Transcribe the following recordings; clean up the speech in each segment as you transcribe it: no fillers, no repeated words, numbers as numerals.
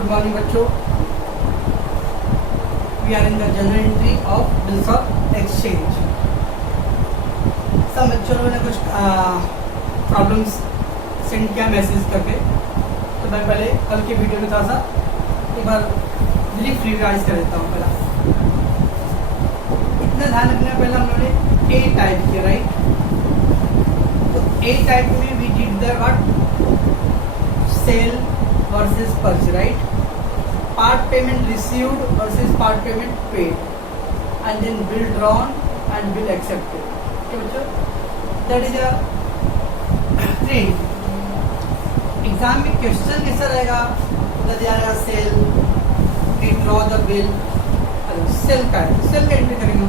Good morning बच्चों। We are in the general entry of bills of exchange. सब बच्चों ने कुछ प्रॉब्लम्स सेंड किया मैसेज करके, तो मैं पहले कल के वीडियो में थोड़ा सा एक बार ब्रीफ रिवाइज कर देता हूँ। पहला इतना ध्यान रखना, पहला हम लोगों ने ए टाइप किया, राइट। तो ए टाइप में we did the what, sale versus purchase, right. Part payment received versus part payment paid, and then bill drawn and bill accepted. ठीक है बच्चों, that is a three. Exam में question कैसा रहेगा, उधर दिया रहेगा sale, we draw the bill, sale का है, सेल का एंट्री करेंगे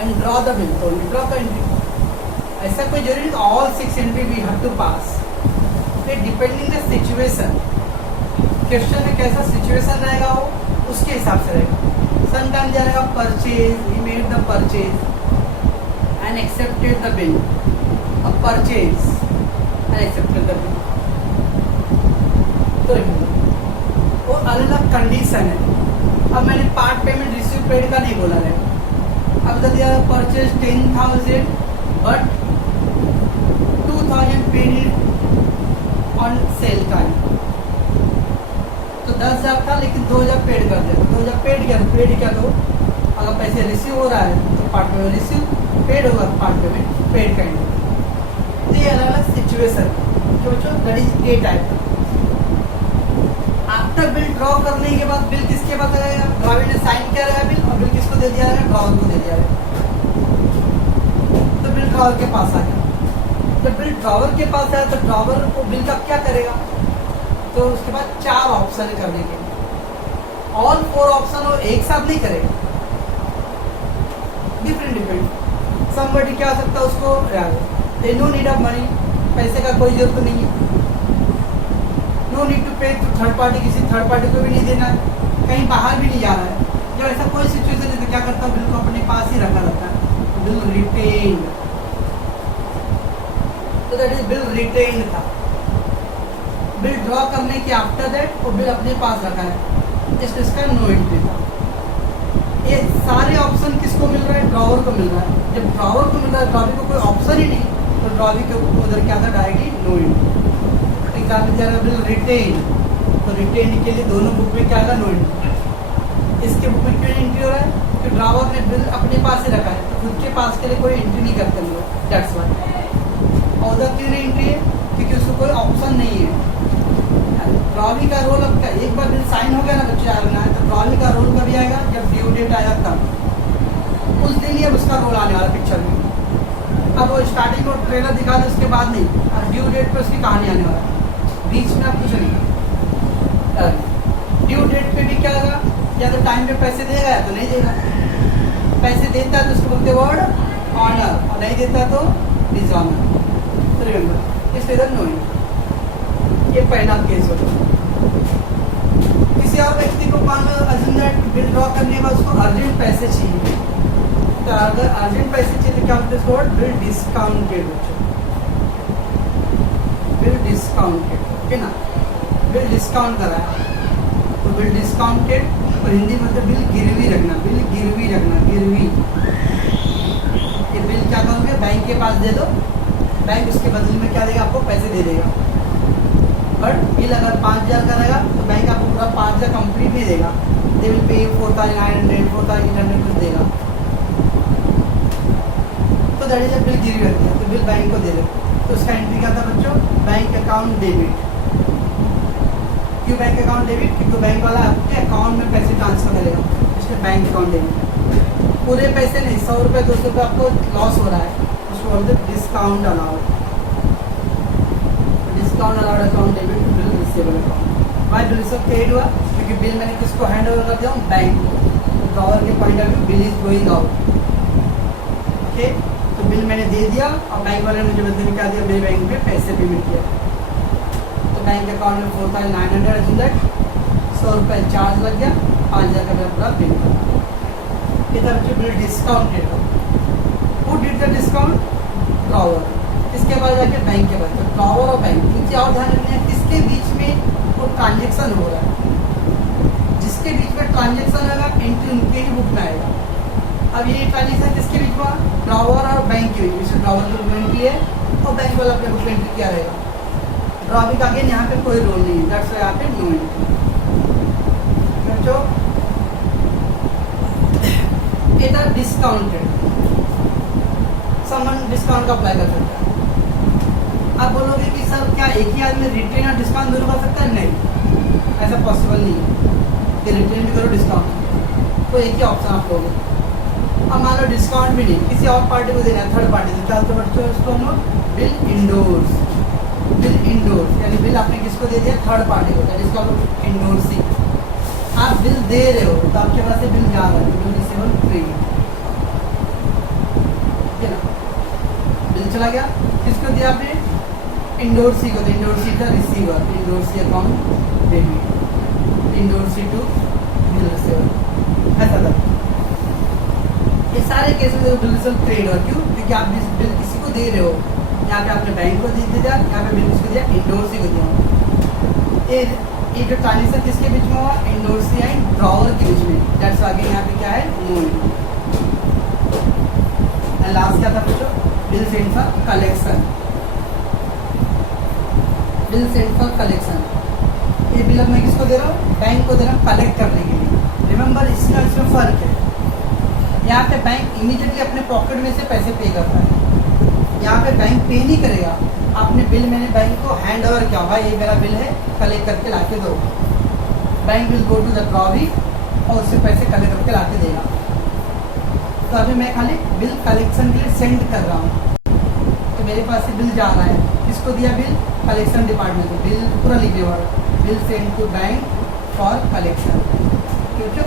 एंड ड्रॉ द बिल, तो ड्रॉ का एंट्री। ऐसा कोई जरूरी नहीं all 6 entry we have to pass, depending the situation. Question में कैसा सिचुएशन रहेगा वो उसके हिसाब से रहेगा। समटाइम जाएगा purchase, he made the purchase and accepted the bill, a purchase and accepted the bill, तो वो अलग अलग कंडीशन है। अब मैंने पार्ट पेमेंट रिसीव पेड का नहीं बोला रहेगा। अब दिया purchase 10,000 but 2,000 paid on sale time, तो 10,000 था लेकिन 2,000 पेड कर दिया। 2,000 पेड किया तो अगर पैसे रिसीव हो रहा है तो पार्ट पेमेंट रिसीव, पेड होगा तो पार्ट पेमेंट पेड करेंगे। तो ये अलग अलग सिचुएशन जो that is a type. After bill draw करने के बाद बिल किसके पास आएगा, ड्रॉवर ने साइन किया रहेगा बिल, और बिल किसको दे दिया जाएगा, ड्रॉवर को दे दिया जाएगा। तो बिल ड्रॉवर के पास आ गया। जब बिल ड्रॉवर के पास आया तो ड्रॉवर को बिल का क्या करेगा, तो उसके बाद 4 ऑप्शन है करने के। ऑल 4 ऑप्शन वो एक साथ नहीं करेगा, डिफरेंट। समबडी क्या हो सकता है उसको they know need of money, पैसे का कोई जरूरत नहीं है। नो नीड टू पे टू थर्ड पार्टी, किसी थर्ड पार्टी को भी नहीं देना है, कहीं बाहर भी नहीं जाना है। जब ऐसा कोई सिचुएशन है तो क्या करता है, बिल को अपने पास ही रखा रहता है, बिल रिटेन। तो दैट इज बिल रिटेन था। बिल ड्रॉ करने के आफ्टर दैट वो बिल अपने पास रखा है, जस्ट इसका नो एंट्री था। ये सारे ऑप्शन किसको मिल रहा है, ड्रॉवर को मिल रहा है। जब ड्रॉवर को मिल रहा है, ड्रॉवर को कोई ऑप्शन ही नहीं, तो ड्रॉवर के उधर क्या था, डायरेक्टली नो एंट्री। एग्जाम में जाएगा बिल रिटेन, तो रिटेन के लिए दोनों बुक में क्या आएगा, नो एंट्री। इसके बुक में क्यों एंट्री हो रहा है, तो ड्रॉवर ने बिल अपने पास ही रखा है, तो खुद के पास के लिए कोई एंट्री नहीं करते हम लोग, दैट्स व्हाई। और उधर क्यों नहीं एंट्री है, क्योंकि उसको कोई ऑप्शन नहीं है। ड्रॉवी का रोल अब क्या, एक बार बिल साइन हो गया ना बच्चे आना है, तो ड्रॉवी का रोल कभी आएगा, जब ड्यू डेट आएगा तब उस दिन ही अब उसका रोल आने वाला पिक्चर में। अब वो स्टार्टिंग को ट्रेलर दिखा दे, उसके बाद नहीं, अब ड्यू डेट पे उसकी कहानी आने वाला है, बीच में आप कुछ नहीं। ड्यू डेट पे भी क्या होगा, या तो टाइम पे पैसे देगा या तो नहीं देगा। पैसे देता है तो उसको बोलते वर्ड ऑनर, और नहीं देता तो डिसऑनर। तो रिमेंबर इसलिए इधर नो। ये पहला केस होगा। किसी और व्यक्ति को मान लो अर्जेंट बिल ड्रॉ करने के बाद उसको अर्जेंट पैसे चाहिए, तो अगर अर्जेंट पैसे चाहिए तो क्या होता है, इसको बिल डिस्काउंटेड। बिल डिस्काउंटेड, ठीक है ना, बिल डिस्काउंट कराया तो बिल डिस्काउंटेड, और हिंदी में मतलब बिल गिरवी रखना, बिल गिरवी रखना, गिरवी। ये बिल क्या करोगे, बैंक के पास दे दो, बैंक उसके बदले में क्या देगा, आपको पैसे दे देगा। बट बिल अगर 5,000 का रहेगा तो बैंक आपको पूरा 5,000 कंप्लीट नहीं देगा, दे विल पे 4,900, 4,800 कुछ देगा। तो दैट इज बिल गिरवी रखते हैं, तो बिल बैंक को दे दो। तो उसका एंट्री क्या था बच्चों, बैंक अकाउंट डेबिट। क्यों बैंक अकाउंट डेबिट, क्योंकि बैंक वाला आपके अकाउंट में पैसे ट्रांसफर करेगा, इसलिए बैंक अकाउंट डेबिट। पूरे पैसे नहीं, 100 रुपये 200 रुपये आपको लॉस हो रहा है, उसको बोलते discount allowed. Discount allowed account debit to bill receivable account. Why bill receive paid हुआ, क्योंकि बिल मैंने किसको हैंड ओवर कर दिया हूँ, बैंक को। ड्रॉवर के point of view bill is going out, okay. तो बिल मैंने दे दिया और बैंक वाले ने मुझे बदले में क्या दिया, मेरे बैंक में पैसे पेमेंट किया। तो बैंक अकाउंट में 4,900 अर्जेंट, 100 रुपये चार्ज लग गया, 5,000 का मेरा पूरा बिल था। ये था bill discounted. Who did the discount, drawer. इसके बाद जाके बैंक के बाद, तो ड्रॉवर और बैंक, नीचे और ध्यान रखना है किसके बीच में वो ट्रांजेक्शन हो रहा है। ट्रांजेक्शन होगा एंट्री उनके ही बुक में आएगा। अब ये ट्रांजेक्शन किसके बीच में, ड्रॉवर और बैंक के बीच में, ड्रॉवर की बुक में एंट्री है और बैंक वाला अपने बुक में एंट्री किया रहेगा। ड्रॉविक अगेन यहाँ पे कोई रोल नहीं है, दैट्स यहाँ पे नो एंट्री। इधर डिस्काउंटेड, समवन डिस्काउंट का अप्लाई कर सकता है। आप बोलोगे कि सर क्या एक ही आदमी रिटेन और डिस्काउंट दोनों कर सकता है? नहीं, ऐसा पॉसिबल नहीं है कि रिटेन भी करो डिस्काउंट, तो एक ही ऑप्शन आप लोगे। अब मान लो डिस्काउंट भी नहीं, किसी और पार्टी को देना है, थर्ड पार्टी से, क्या बच्चों इसको हम लोग बिल इंडोर्स, बिल इंडोर्स यानी बिल आपने किसको दे दिया, थर्ड पार्टी को, दैट इज कॉल्ड इंडोर्सिंग। आप बिल दे रहे हो तो आपके पास से बिल जा रहा है, बिल रिसीवेबल क्रेडिट, ठीक है ना। बिल चला गया, किसको दिया आपने, इंडोर्सी को, तो इंडोर्सी का receiver, endorsee account debit, endorsee to bill receiver, ऐसा था। ये सारे केसेस में बिल रिसीवेबल क्रेडिट हुआ, क्यों, क्योंकि आप बिल किसी को दे रहे हो, यहाँ पे आपने बैंक को दे दिया, यहाँ पे बिल किसको दिया, इंडोर्सी को दिया। ये जो ट्रांजेक्शन किसके बीच में हुआ, इंडोर्सी एंड ड्रॉवर के बीच में, दैट्स आगे यहाँ पे क्या है, नो एंट्री। एंड लास्ट क्या था बच्चों, bill send for collection, bill send for collection. ये बिल मैं किसको दे रहा हूँ, बैंक को दे रहा हूँ कलेक्ट करने के लिए। रिमेंबर इसमें फर्क है, यहाँ पे बैंक इमीडिएटली अपने पॉकेट में से पैसे पे करता है, यहाँ पे बैंक पे नहीं करेगा। आपने बिल मैंने बैंक को हैंड ओवर किया, भाई ये मेरा बिल है, कलेक्ट करके लाके दो। Bank will go to the drawee और उससे पैसे कलेक्ट करके लाके देगा। तो अभी मैं खाली बिल कलेक्शन के लिए सेंड कर रहा हूँ, तो मेरे पास से बिल जा रहा है, किसको दिया बिल, कलेक्शन डिपार्टमेंट को। बिल पूरा लिखे हुआ, bill send to bank for collection, ठीक है।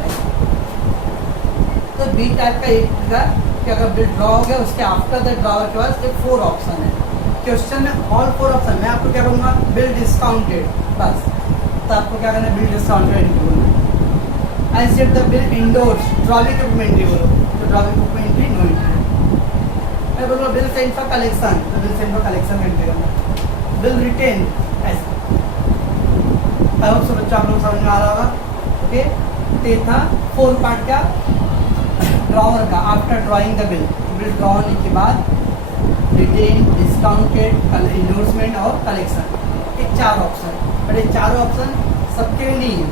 तो बी टाइप का एक था कि अगर बिल ड्रॉ हो गया उसके आफ्टर द ड्रॉवर के बाद एक 4 ऑप्शन है। क्वेश्चन में ऑल 4 ऑप्शन, मैं आपको क्या बोलूँगा, बिल डिस्काउंटेड, बस। तो आपको क्या करना है, बिल डिस्काउंटेड एंट्री बोलो। I said the bill endorse, ड्रॉविक बुक में एंट्री बोलो, तो ड्रॉविक बुक में एंट्री, नो एंट्री। मैं बोलूँगा बिल सेंड फॉर कलेक्शन, तो बिल सेंड फॉर कलेक्शन में एंट्री करना। बिल रिटेन, ऐसा। आई होप सो बच्चा आप लोग समझ में आ रहा होगा, ओके। तो ये था 4 पार्ट का ड्रॉवर का, after drawing the bill, bill draw होने के बाद रिटेन, डिस्काउंटेड, इंडोर्समेंट और कलेक्शन, ये 4 ऑप्शन। बट ये 4 ऑप्शन सबके लिए नहीं है,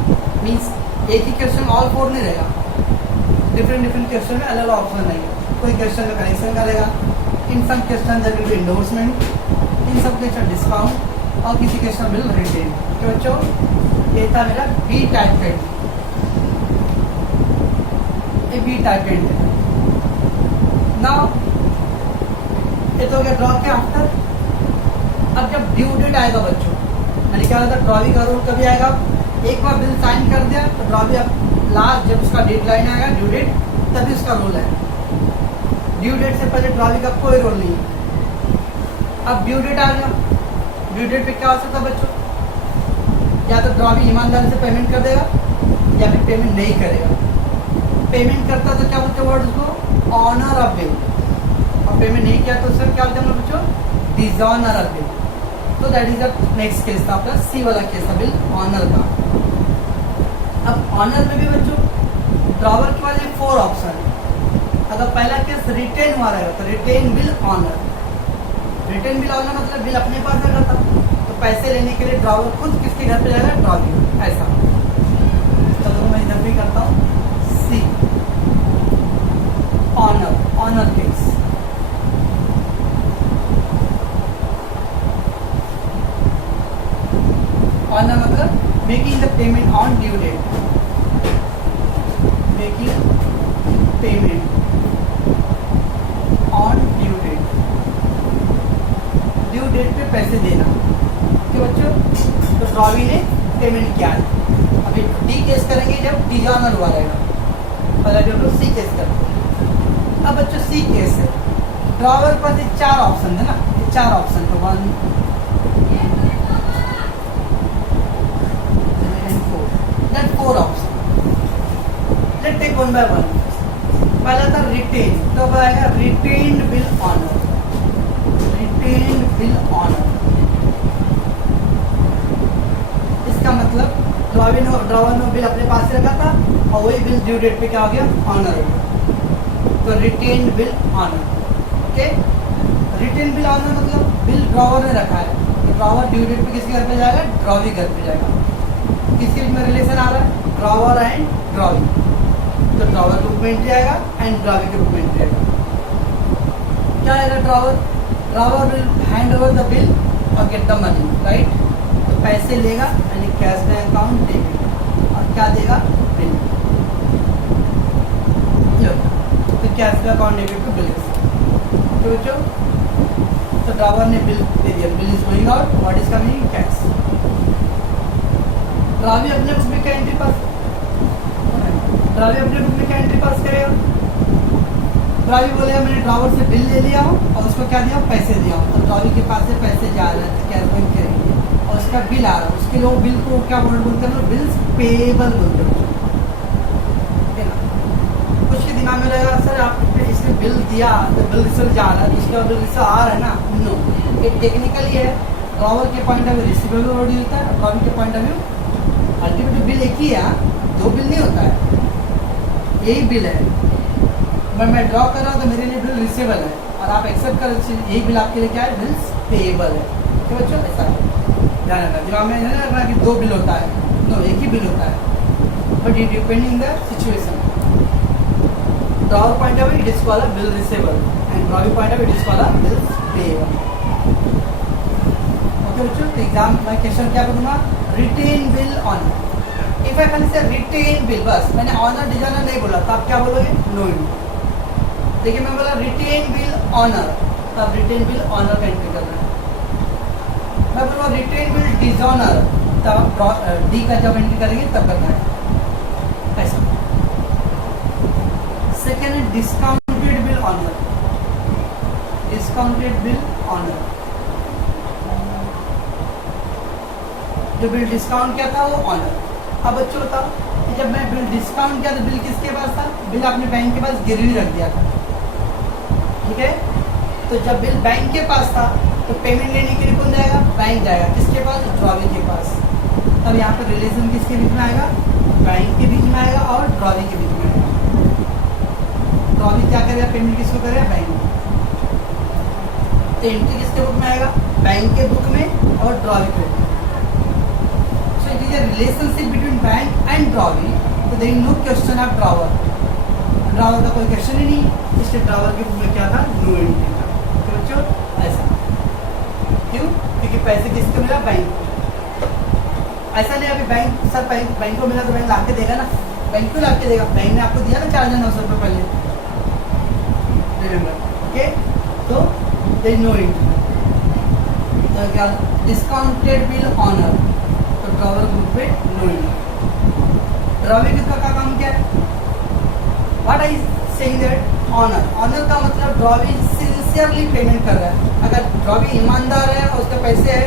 मीन्स एक ही क्वेश्चन ऑल 4 नहीं रहेगा, डिफरेंट क्वेश्चन में अलग अलग ऑप्शन रहेंगे। कोई क्वेश्चन में कलेक्शन करेगा, इन सब question there will be endorsement, इन सब क्वेश्चन डिस्काउंट और किसी क्वेश्चन विल रिटेन। तो बच्चों ये था मेरा बी टाइप का, ये बी टाइप का। नाउ ये तो हो गया ड्रॉ के आफ्टर। अब जब ड्यू डेट आएगा बच्चों, मैंने क्या था, ड्रॉवी का रोल कभी आएगा, एक बार बिल साइन कर दिया तो ड्रॉवी अब लास्ट जब उसका डेडलाइन आएगा, ड्यू डेट, तभी उसका रोल है। ड्यू डेट से पहले ड्रॉवी का कोई रोल नहीं है। अब ड्यू डेट आ गया, ड्यू डेट पे क्या हो सकता है बच्चों, या तो ड्रॉवी ईमानदारी से पेमेंट कर देगा या फिर पेमेंट नहीं करेगा। पेमेंट करता तो क्या बोलते हैं वर्ड उसको, ऑनर ऑफ बिल, और पेमेंट नहीं किया तो सर क्या बोलते हैं बच्चों, डिसऑनर ऑफ बिल। तो that is the next case था आपका सी वाला केस था, बिल ऑनर का। अब ऑनर में भी बच्चों ड्रॉवर के बाद 4 ऑप्शन है। अगर पहला केस रिटेन हुआ रहेगा तो retain bill honour, retain bill honour मतलब बिल अपने पास रखा था, तो पैसे लेने के लिए ड्रॉवर खुद किसके घर पे जाएगा, ड्रॉवी, ऐसा। चलो मैं इधर भी करता हूँ, see honour, honour case. Honour मतलब making the payment on due date, making payment on due date, due date पे पैसे देना। क्यों बच्चों, तो ड्रॉवी ने पेमेंट किया है। अभी डी केस करेंगे जब डिसऑनर हुआ रहेगा, पहले जब लोग सी केस करते हैं। अब बच्चों सी केस है, ड्रॉवर पर 4 ऑप्शन है ना, ये 4 ऑप्शन तो 1 4 ऑप्शन। Let's take 1 bye 1। पहला था रिटेन, तो अब आएगा retained bill honour, retained bill honour. इसका मतलब ड्रॉवर ने बिल अपने पास ही रखा था और वही बिल ड्यू डेट पे क्या हो गया, ऑनर हो गया। तो retain bill honour, okay. Retain bill honour मतलब बिल ड्रॉवर ने रखा है, तो ड्रॉवर ड्यू डेट पे किसके घर पे जाएगा, ड्रॉवी घर पे जाएगा। किसके बीच में रिलेशन आ रहा है, ड्रॉवर एंड ड्रॉवी, तो ड्रॉवर के बुक में एंट्री आएगा एंड ड्रॉवी के बुक में एंट्री आएगा। क्या आएगा, drawer will hand over the bill और गेट द मनी, राइट। तो पैसे लेगा यानी कैश बैंक अकाउंट डेबिट, और क्या देगा, बिल। तो कैश बैंक अकाउंट डेबिट को बिल, तो बच्चों तो ड्रॉवर ने बिल दे दिया, bill is going out, what is coming, cash. Drawee अपने बुक में क्या एंट्री पास, ड्रॉवी अपने बुक में क्या एंट्री पास करेगा, ड्रॉवी बोलेगा मैंने ड्रॉवर से बिल ले लिया हूँ और उसको क्या दिया, पैसे दिया हूँ। तो ड्रॉवी के पास से पैसे जा रहे हैं तो कैश बैंक करेंगे, और उसका बिल आ रहा है, उसके लोग बिल को क्या बोलते हैं, बिल्स पेएबल बोलते हैं, ठीक है ना। कुछ के दिमाग में रहेगा सर आप इसने बिल दिया तो बिल रिसीव जा रहा है, इसका बिल रिसीव आ रहा है ना, नो, ये टेक्निकली है। ड्रॉवर के point of view receivable already होता है, ड्रॉवी के point of view ultimately bill एक ही है, दो बिल नहीं होता है, यही बिल है। मैं ड्रॉ कर रहा हूँ तो मेरे लिए बिल रिसीवेबल है, और आप एक्सेप्ट कर, यही बिल आपके लिए क्या है, बिल्स पेएबल है। तो बच्चों ऐसा ध्यान रखना, दिमाग में नहीं रखना कि दो बिल होता है, नो, एक ही बिल होता है, but it depending the situation. Drawer point of view it is called bill receivable and drawee point of view it is called bills payable. Okay बच्चों, तो एग्जाम में क्वेश्चन क्या करूँगा, retain bill honour. If I can say retain bill, बस मैंने honour designer नहीं बोला, तो आप क्या बोलोगे, नो इन। देखिए मैं बोला रिटेन बिल ऑनर, तब रिटेन बिल ऑनर का एंट्री करना है। मैं बोलूँगा रिटेन बिल डिजॉनर, तब डी का जब एंट्री करेंगे तब करना है, ऐसा। सेकेंड है discounted bill honour, discounted bill honour, जो बिल डिस्काउंट किया था वो ऑनर। अब बच्चों बताओ कि जब मैं बिल डिस्काउंट किया तो बिल किसके पास था, बिल अपने बैंक के पास गिरवी रख दिया था, ठीक है। तो जब बिल बैंक के पास था तो पेमेंट लेने के लिए कौन जाएगा, बैंक जाएगा, किसके पास, ड्रॉवी के पास। तब यहाँ पर रिलेशन किसके बीच में आएगा, बैंक के बीच में आएगा और ड्रॉवी के बीच में आएगा। ड्रॉवी क्या करेगा, पेमेंट किसको करेगा, बैंक। तो एंट्री किसके बुक में आएगा, बैंक के बुक में और ड्रॉवी के बुक में। So it is a relationship between bank and drawee, so there is no question of drawer. Drawer का कोई क्वेश्चन ही नहीं, इसलिए ड्रावर के बुक में क्या था, नो एंट्री था। तो बच्चों ऐसा क्यों, क्योंकि पैसे किसको मिला, बैंक को। ऐसा नहीं अभी बैंक सर बैंक को मिला तो बैंक ला के देगा ना, बैंक को ला के देगा, बैंक ने आपको दिया ना 4,900 रुपये पहले, रिमेंबर, ओके। तो देयर इज नो एंट्री। तो क्या, डिस्काउंटेड बिल ऑनर, तो ड्रॉवर ग्रुप पे नो एंट्री। ड्रॉवी का काम क्या है, what I saying that honour, honour का मतलब ड्रॉवी सिंसियरली पेमेंट कर रहा है। अगर ड्रॉवी ईमानदार है और उसके पैसे है,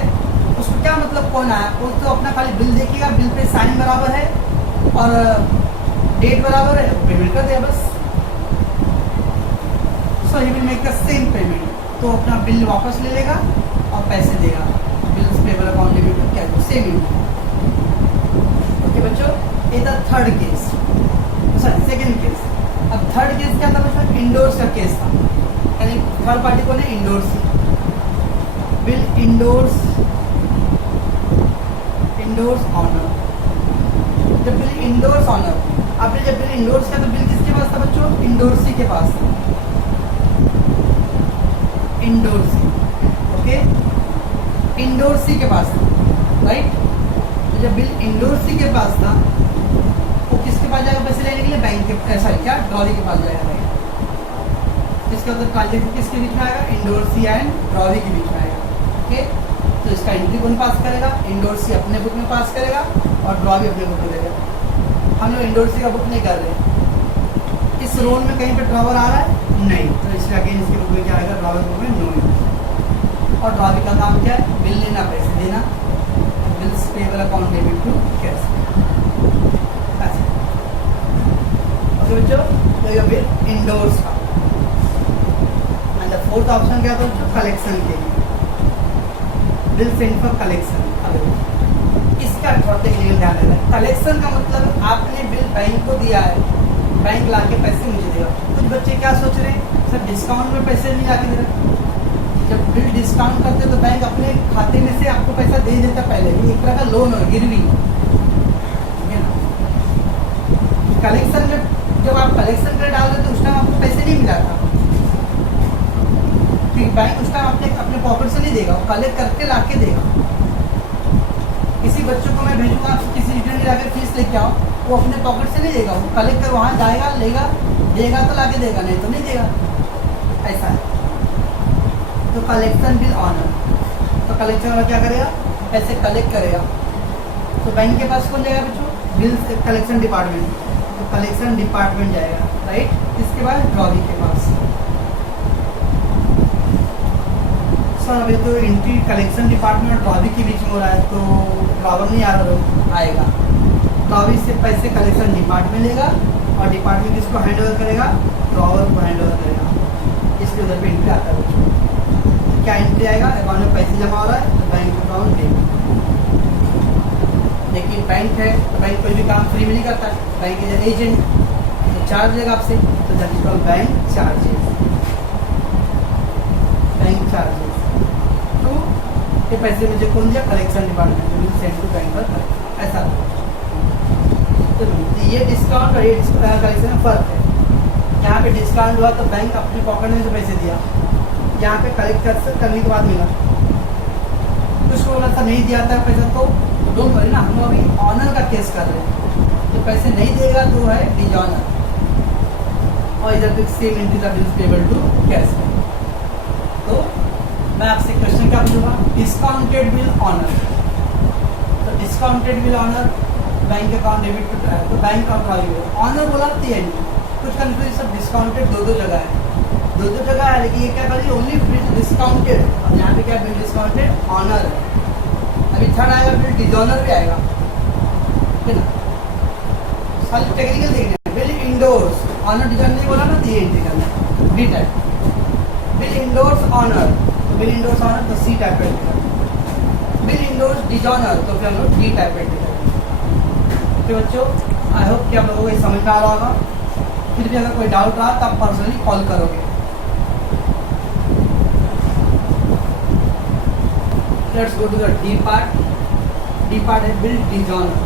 उसको क्या मतलब कौन आया, वो तो अपना खाली बिल देखेगा, बिल पे साइन बराबर है और डेट बराबर है, पेमेंट कर दे बस। So he will make the same payment, तो अपना बिल वापस ले लेगा और पैसे देगा, बिल्स पेबल अकाउंट डेबिट क्या है, सेम। ओके बच्चों, ये था third case, sorry second case. अब थर्ड केस क्या था बच्चों, इंडोर्स का केस था, यानी थर्ड पार्टी को ने इंडोर्स, बिल इंडोर्स ऑनर। जब बिल इंडोर्स ऑनर, आपने जब बिल इंडोर्स किया तो बिल किसके पास था बच्चों, इंडोर्सी के पास था, इंडोर्सी, ओके, इंडोर्सी के पास था, राइट। जब बिल इंडोर्सी के पास था वो किसके पास जाएगा पैसे लेने के लिए, बैंक के, सॉरी क्या, ड्रॉवी के पास जाएगा। इसका मतलब ट्रांजेक्शन किसके बीच में आएगा, इंडोर्सी एंड ड्रॉवी के बीच में आएगा, ओके। तो इसका एंट्री कौन पास करेगा, इंडोर्सी अपने बुक में पास करेगा और ड्रॉवी अपने बुक में देगा। हम लोग इंडोर्सी का बुक नहीं कर रहे, इस रोल में कहीं पे ड्रॉवर आ रहा है नहीं, तो इसलिए अगेन इसके बुक में क्या आएगा, ड्रॉवर बुक में नो। और ड्रॉवी का काम क्या है, बिल लेना, पैसे देना, bills payable account debit to cash. Okay बच्चों, तो ये बिल इंडोर्स का। एंड द फोर्थ ऑप्शन क्या था बच्चों, कलेक्शन के लिए, बिल सेंड फॉर कलेक्शन। इसका थोड़ा टेक्निकल ध्यान देना है, कलेक्शन का मतलब आपने बिल बैंक को दिया है, बैंक लाके पैसे मुझे देगा। कुछ बच्चे क्या सोच रहे हैं, सर डिस्काउंट में पैसे नहीं लाके दे रहे। जब बिल डिस्काउंट करते तो बैंक अपने खाते में से आपको पैसा दे देता पहले, ये एक तरह का लोन और गिरवी, ठीक है ना। कलेक्शन में जब आप कलेक्शन कर डाल रहे तो उस टाइम आपको पैसे नहीं मिला था, क्योंकि बैंक उस टाइम अपने पॉकेट से नहीं देगा, वो कलेक्ट करके लाके देगा। किसी बच्चों को मैं भेजूंगा, आप किसी स्टूडेंट जाकर फीस लेके आओ, वो अपने पॉकेट से नहीं देगा, वो कलेक्ट कर वहाँ जाएगा, लेगा, देगा तो लाके देगा, नहीं तो नहीं देगा, ऐसा है। तो कलेक्शन बिल ऑनर, तो कलेक्शन वाला क्या करेगा, पैसे कलेक्ट करेगा। तो बैंक के पास कौन जाएगा बच्चों, बिल कलेक्शन डिपार्टमेंट, तो कलेक्शन डिपार्टमेंट जाएगा, राइट। इसके बाद ड्रॉवी के पास। सर अभी तो एंट्री कलेक्शन डिपार्टमेंट और ड्रॉवी के बीच में हो रहा है, तो ड्रॉवर नहीं आएगा। ड्रॉवी से पैसे कलेक्शन डिपार्टमेंट लेगा और डिपार्टमेंट किसको हैंड ओवर करेगा, ड्रॉवर को हैंड ओवर करेगा। इसके उधर पे एंट्री आता है बच्चों। क्या एंट्री आएगा, अकाउंट में पैसे जमा हो रहा है तो बैंक अकाउंट डेबिट। लेकिन बैंक है तो बैंक कोई भी काम फ्री में नहीं करता है, बैंक इज एजेंट, तो चार्ज लेगा आपसे, तो that is called bank charges, bank charges. तो ये पैसे मुझे कौन दिया, collection department will send to bank पर, ऐसा। तो ये डिस्काउंट और ये कलेक्शन में फर्क है। यहाँ पे डिस्काउंट हुआ तो बैंक अपने पॉकेट में से पैसे दिया, यहाँ पे कलेक्ट करने के बाद मिला। कुछ को बोला था नहीं दिया था पैसा, तो डोंट वरी ना, हम अभी ऑनर का केस कर रहे हैं। तो पैसे नहीं देगा तो है डिजॉनर, और इधर पे same entry the bills payable to cash. तो मैं आपसे क्वेश्चन क्या पूछूंगा, डिस्काउंटेड बिल ऑनर। तो discounted bill honour bank account debit to trial, तो बैंक अकाउंट ऑनर बोला TN। कुछ कंफ्यूज, सब डिस्काउंटेड दो जगह है, दो जगह है, लेकिन ये क्या करिए ओनली बिल डिस्काउंटेड, और यहाँ पे क्या बिल डिस्काउंटेड ऑनर है। अभी थर्ड आएगा बिल डिजॉनर भी आएगा, ठीक है ना। साल टेक्निकल देखना, बिल इंडोर्स ऑनर डिजॉनर नहीं बोला ना, तो ये एंट्री करना B type. Bill endorse honour, तो बिल इंडोर्स ऑनर तो C टाइप पे एंट्री करना। बिल इंडोर्स डिजॉनर, तो फिर हम लोग D टाइप पे एंट्री करेंगे। तो बच्चों आई होप कि आप लोगों को ये समझ में आ रहा होगा। फिर भी अगर कोई डाउट रहा तो आप पर्सनली कॉल करोगे। Let's go to the D part. D part है bill dishonour.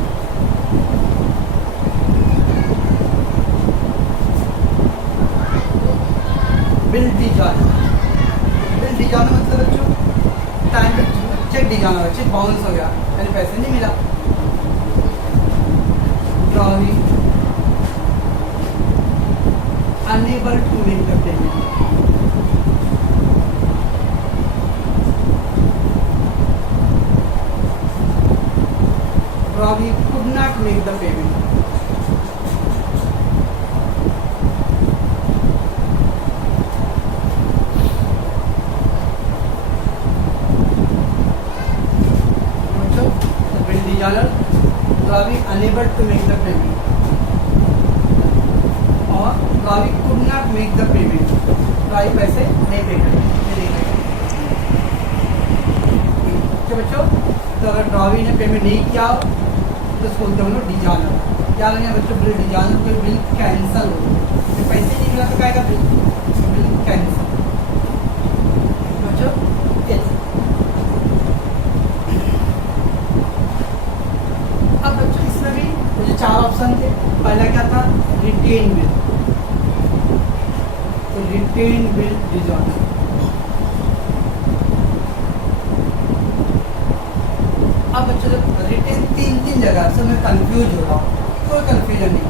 Bill dishonour, bill dishonour मतलब बच्चों टाइम पे चेक डिजॉनर, चेक बाउंस हो गया, मेरे पैसे नहीं मिला। Drawing unable to make the payment, Ravi could not make the payment. So the bill dealer, Ravi unable to make the payment, और Ravi could not make the payment, Ravi पैसे नहीं पे करेंगे। तो बच्चों, तो अगर Ravi ने पेमेंट नहीं किया तो उसको बोलते हैं डिजॉनर। क्या लगेगा बच्चों, बिल डिजॉनर कोई बिल कैंसिल हो, तो पैसे नहीं मिला तो क्या आएगा, बिल कैंसिल। बच्चों अब बच्चों इसमें भी मुझे 4 ऑप्शन थे। पहला क्या था, रिटेन बिल, तो रिटेन बिल डिजॉनर। अब बच्चों रिटेन तीन जगह से मैं कंफ्यूज हो रहा हूँ, कोई कंफ्यूजन नहीं,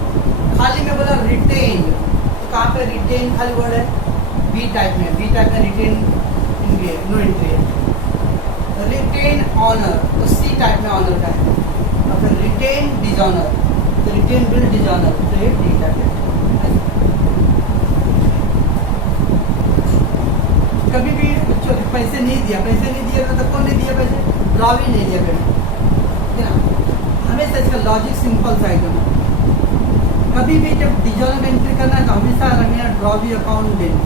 खाली मैं बोला रिटेन, तो कहाँ पे रिटेन खाली वर्ड है, बी टाइप में रिटेन नो एंट्री है। रिटेन ऑनर, तो सी टाइप में ऑनर का है, और फिर रिटेन डिजॉनर, तो रिटेन बिल डिजॉनर, तो ये डी टाइप है। कभी भी बच्चों पैसे नहीं दिया तो कौन नहीं दिया पैसे, ड्रॉवी नहीं दिया पेमेंट, ठीक है ना। हमेशा इसका लॉजिक सिंपल सा एकदम, कभी भी जब डिजॉनर एंट्री करना है तो हमेशा रखना drawee account debit,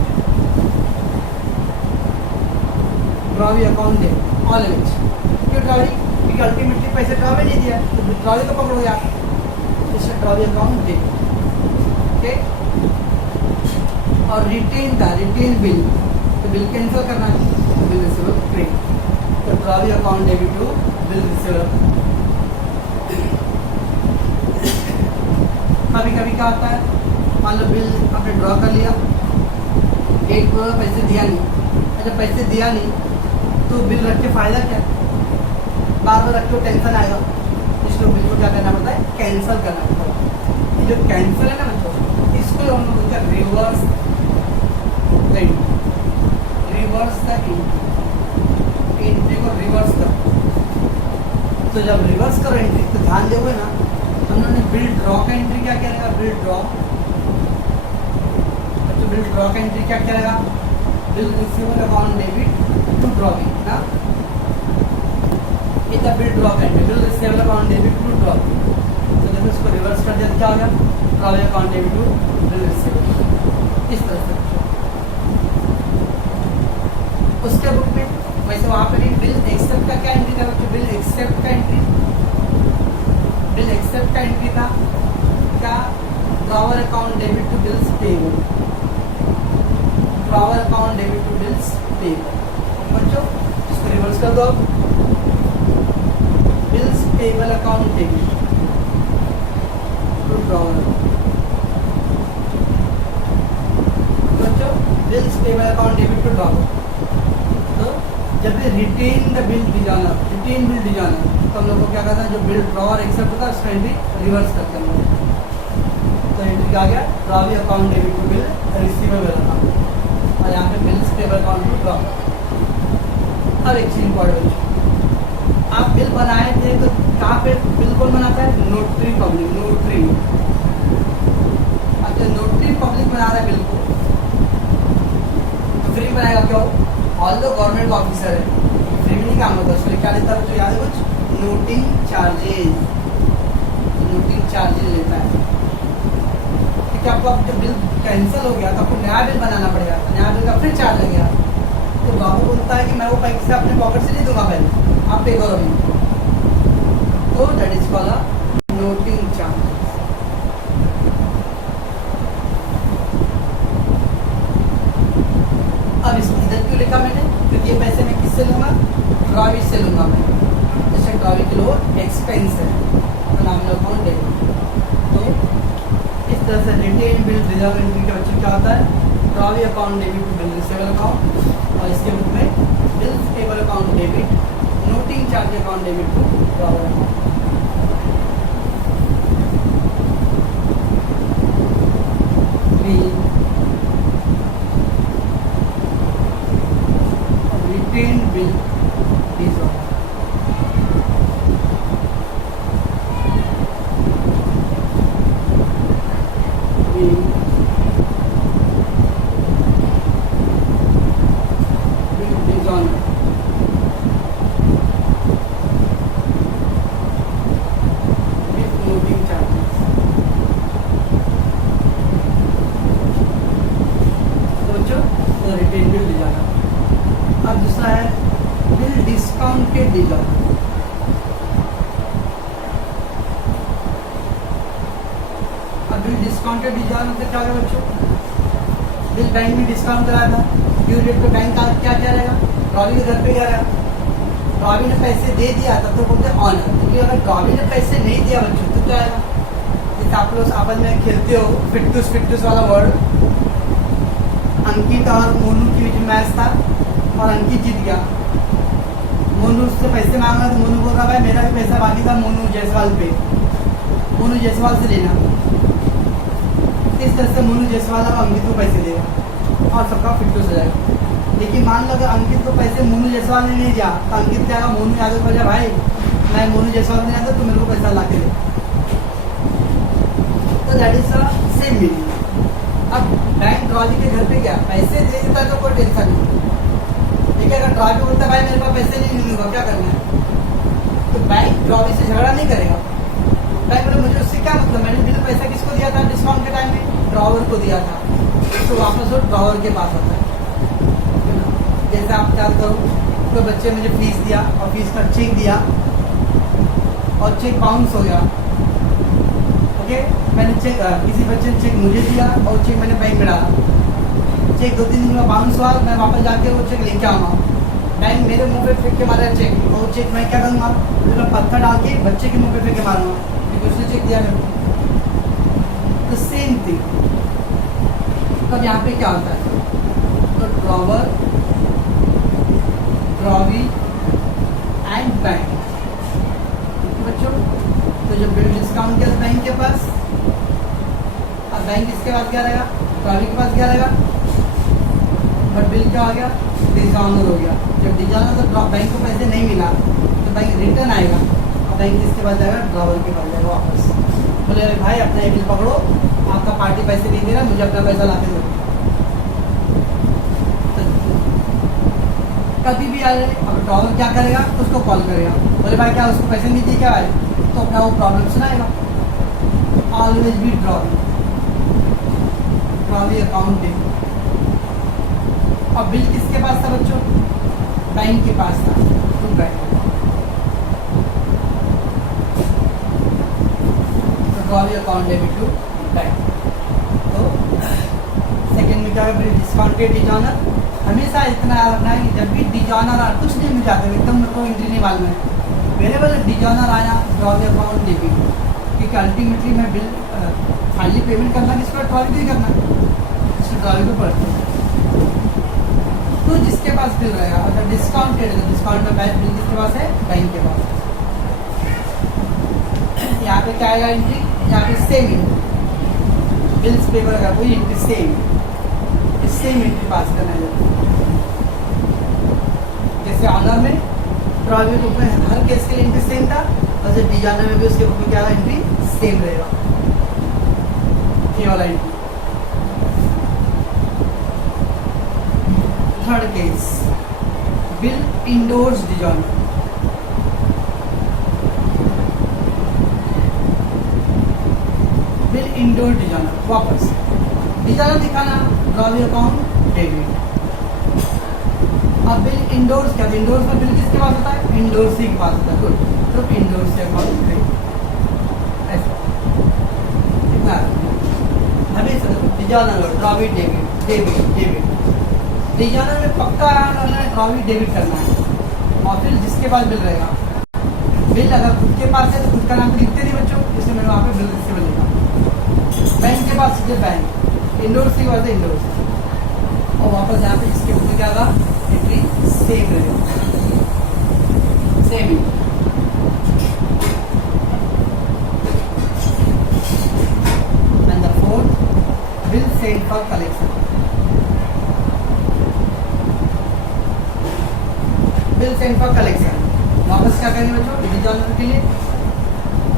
drawee account debit always. क्यों ड्रॉवी क्योंकि अल्टीमेटली पैसे ड्रॉ में नहीं दिया तो विड्रॉल को पकड़ोगे आप, इससे ड्रॉ अकाउंट डेबिट। ओके, और रिटेन था, रिटेन बिल, तो बिल कैंसिल करना है, तो बिल रिसीवेबल क्रेडिट, तो draw account debit to bill receivable. कभी कभी क्या होता है, मान लो बिल आपने ड्रॉ कर लिया, एक पैसे दिया नहीं, अगर पैसे दिया नहीं तो बिल रख के फायदा क्या, बार बार रख के टेंशन आएगा, इसलिए बिल को क्या करना पड़ता है, कैंसिल करना पड़ता है। ये जो कैंसिल है ना बच्चों, इसको हम लोग बोलते हैं reverse entry, reverse the entry को रिवर्स करो। तो जब रिवर्स करो एंट्री तो ध्यान दोगे ना, हमने बिल ड्रॉ का एंट्री क्या करेगा, बिल ड्रॉ, तो बिल ड्रॉ का एंट्री क्या करेगा, bill receivable account debit to drawing ना, ये था बिल ड्रॉ का entry, bill receivable account debit to drawing. तो देखो इसको रिवर्स कर दिया तो क्या हो गया, drawing account debit to bill receivable, इस तरह से। उसके बुक में वैसे वहाँ पे भी बिल एक्सेप्ट का क्या एंट्री था, तो बिल एक्सेप्ट का एंट्री, बिल एक्सेप्ट का एंट्री था क्या, drawer account debit to bills payable, drawer account debit to bills payable. बच्चों इसको रिवर्स कर दो, bills payable account debit to drawer, बच्चों bills payable account debit to drawer. तो जब भी रिटेन द बिल दी जाना, रिटेन बिल दी जाना, तो हम लोग को क्या कहता है, जो बिल ड्रॉ और एक्सेप्ट होता है उसका एंट्री रिवर्स करते हैं। तो एंट्री आ गया drawee account debit to bill receivable account, और यहाँ पे bills payable account to draw. अब एक चीज इंपॉर्टेंट, आप बिल बनाए थे तो कहाँ पे बिल कौन बनाता है, नोटरी पब्लिक, नोटरी। अच्छा नोटरी पब्लिक बना रहा है बिल को, तो फ्री बनाएगा क्यों, ऑल द गवर्नमेंट ऑफिसर है, फ्री में नहीं काम होता, उसमें क्या लेता है, जो याद है कुछ, नोटिंग चार्जेस, नोटिंग चार्जेस लेता है। क्योंकि आपको अब जब बिल कैंसिल हो गया तो आपको नया बिल बनाना पड़ेगा, नया बिल का फिर चार्ज लगेगा। तो बाबू बोलता है कि मैं वो पैसे अपने पॉकेट से नहीं दूंगा, पहले आप पे करो मुझे, तो that is called a noting charge. अब इसको इधर क्यों लिखा मैंने, क्योंकि ये पैसे मैं किससे लूंगा, ड्रॉवी से लूंगा मैं, जैसे ड्रॉवी के लोग एक्सपेंस है, तो नाम लो अकाउंट डेबिट। तो इस तरह से रिटेन बिल रिजर्व एंट्री के बच्चे क्या होता है, drawee account debit to bill receivable account, और इसके बुक में bill payable account debit, noting charge account debit to drawer account. Retained bill is on. Bill is on. With moving charges. तो बच्चों रिटेन बिल ले जाना। अब दूसरा है बिल डिस्काउंटेड डिजॉन। अब बिल डिस्काउंटेड डिजॉन मतलब क्या होगा बच्चों, बिल बैंक में डिस्काउंट कराया था, ड्यू डेट पे बैंक का क्या क्या रहेगा, ड्रॉवी के घर पे क्या रहेगा, ड्रॉवी ने पैसे दे दिया तब तो बोलते हैं ऑनर, क्योंकि अगर ड्रॉवी ने पैसे नहीं दिया बच्चों तो क्या आएगा, जैसे आप लोग आपस में खेलते हो फिट्टूस फिट्टूस वाला वर्ड, अंकित और मोनू के बीच मैच था और अंकित जीत गया, मोनू उससे पैसे मांग रहा तो मोनू बोल रहा भाई मेरा भी पैसा बाकी था मोनू जायसवाल पे, मोनू जायसवाल से लेना। इस तरह से मोनू जायसवाल अब अंकित को पैसे देगा और सबका फिट्टूस हो जाएगा। लेकिन मान लो अगर अंकित को पैसे मोनू जायसवाल ने नहीं दिया तो अंकित क्या मोनू यादव को बोला भाई मैं मोनू जायसवाल नहीं आता तो मेरे को पैसा ला के दे, तो दैट इज सेम मीनिंग। अब बैंक ड्रॉवी के घर पे क्या पैसे दे देता तो कोई टेंशन नहीं, लेकिन अगर ड्रॉवी बोलता भाई मेरे पास पैसे नहीं मिलूंगा क्या करना है, तो बैंक ड्रॉवी से झगड़ा नहीं करेगा। बैंक बोले मुझे उससे क्या मतलब, मैंने बिल पैसा किसको दिया था डिस्काउंट के टाइम में, ड्रॉवर को दिया था, तो वापस वो ड्रॉवर के पास आता है। जैसे आप जानते हो कोई बच्चे मुझे फीस दिया और फीस का चेक दिया और चेक बाउंस हो गया, ओके, मैंने चेक किसी बच्चे ने चेक मुझे दिया और चेक मैंने बैंक में डाला, चेक 2-3 दिन में बाउंस हुआ, मैं वापस जाके वो चेक लेके आऊँगा, बैंक मेरे मुंह पे फेंक के मारा चेक, वो चेक मैं क्या करूँगा, फिर मैं पत्थर डाल के बच्चे के मुंह पे फेंक के मारूंगा क्योंकि उसने चेक दिया मेरे को। तो सेम थिंग, तब यहाँ पे क्या होता है, तो ड्रॉवर, ड्रॉवी एंड बैंक, बच्चों। तो जब बिल डिस्काउंट किया बैंक के पास, अब बैंक इसके बाद क्या रहेगा, ड्रॉवी के पास क्या रहेगा, बट बिल क्या हो गया, डिसऑनर हो गया। जब डिसऑनर तो बैंक को पैसे नहीं मिला तो बैंक रिटर्न आएगा और बैंक इसके बाद जाएगा ड्रॉवर के पास जाएगा वापस, बोले अरे भाई अपना ये बिल पकड़ो, आपका पार्टी पैसे नहीं दे रहा, मुझे अपना पैसा ला के दो। कभी भी आए अब ड्रॉवर क्या करेगा, उसको कॉल करेगा, बोले भाई क्या उसको पैसे नहीं दिए क्या भाई, तो अपना वो प्रॉब्लम सुनाएगा। Always be drawee, drawee accounting. अब बिल किसके पास था बच्चों, बैंक के पास था, टू बैंक, तो drawee account debit to bank. तो सेकेंड में क्या है, डिस्काउंटेड डिजॉनर, हमेशा इतना याद रखना है कि जब भी डिजॉनर आ कुछ नहीं मिल जाता एकदम मेरे को एंट्री नहीं मालूम है, मेरे पास डिजॉनर आया ड्रॉवी अकाउंट डेबिट, क्योंकि अल्टीमेटली मैं बिल फाइनली पेमेंट करना किसको, ड्रॉवी को ही करना, इसको ड्रॉवी को पड़ता है। तो जिसके पास बिल रहेगा अगर डिस्काउंटेड है तो डिस्काउंट में बैंक बिल किसके पास है, बैंक के पास। यहाँ पे क्या आएगा एंट्री, यहाँ पे सेम एंट्री, बिल्स पेपर का कोई एंट्री सेम एंट्री पास करना है। जैसे ऑनर में ड्रॉवी बुक में हर केस के लिए एंट्री सेम था, और जब डिजाइनर में भी उसके बुक में क्या एंट्री सेम रहेगा, ये वाला entry. Third case, bill endorse dishonour, bill endorse dishonour, वापस डिजॉनर दिखाना, ड्रॉवी अकाउंट डेबिट। अब बिल इंडोर्स क्या, इंडोर्स में बिल किसके पास होता है, इंडोर्स के पास होता है, गुड, तो इंडोर्स अकाउंट डेबिट, ऐसा इतना हमेशा dishonoured drawee debit debit debit. Dishonoured में पक्का करना है, ड्रॉवी डेबिट करना है, और फिर जिसके पास बिल रहेगा, बिल अगर खुद के पास है तो खुद का नाम लिखते नहीं बच्चों, इसलिए मैंने वहाँ पे बिल किससे बनेगा, बैंक के पास सीधे बैंक, इंडोर्स की बात है इंडोर्स, और वापस यहाँ पे इसके ऊपर क्या होगा, एंट्री सेम रहेगा, same he. And the fourth, bill send for collection, bill send for collection, वापस क्या करेंगे बच्चों, डिजॉनर के लिए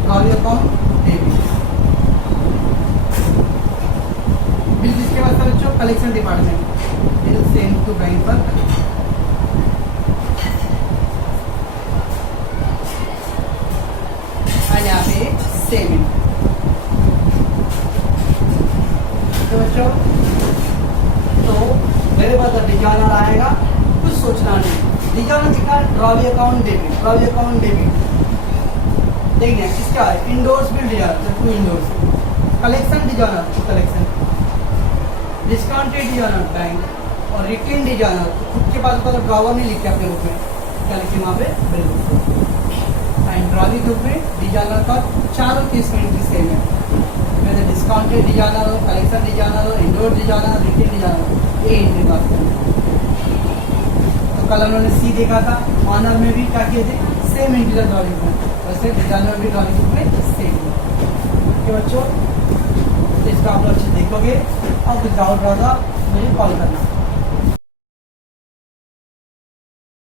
ड्रॉवी अकाउंट डेबिट, बिल किसके पास था बच्चों, collection department, bill send to bank पर कलेक्शन। यहाँ पे सेम, तो बच्चों तो मेरे पास डिजॉनर आएगा, कुछ सोचना नहीं, डिजॉनर दिखा drawee account debit, drawee account debit, देखिए किसका है, endorse bill dishonour, to endorse, collection dishonour to collection, discounted dishonour bank, और रिटेन डिजॉनर खुद के पास तो ड्रॉवर नहीं लिखते अपने बुक में, क्या लिखे वहाँ पे बिल लिखते, एंड ड्रॉवी बुक में डिजॉनर का चारों केस में एंट्री सेम है, वैसे डिस्काउंटेड डिजॉनर हो, कलेक्शन डिजॉनर हो, इंडोर डिजॉनर, रिटेन डिजॉनर, ये एंट्री बात करें। तो कल हमने सी देखा था, ऑनर में भी क्या किए थे, सेम एंट्री था ड्रॉवी में, वैसे डिजॉनर भी ड्रॉवी बुक में सेम है। बच्चों इसका आप लोग अच्छे देखोगे, और कुछ डाउट रहा था मुझे कॉल करना।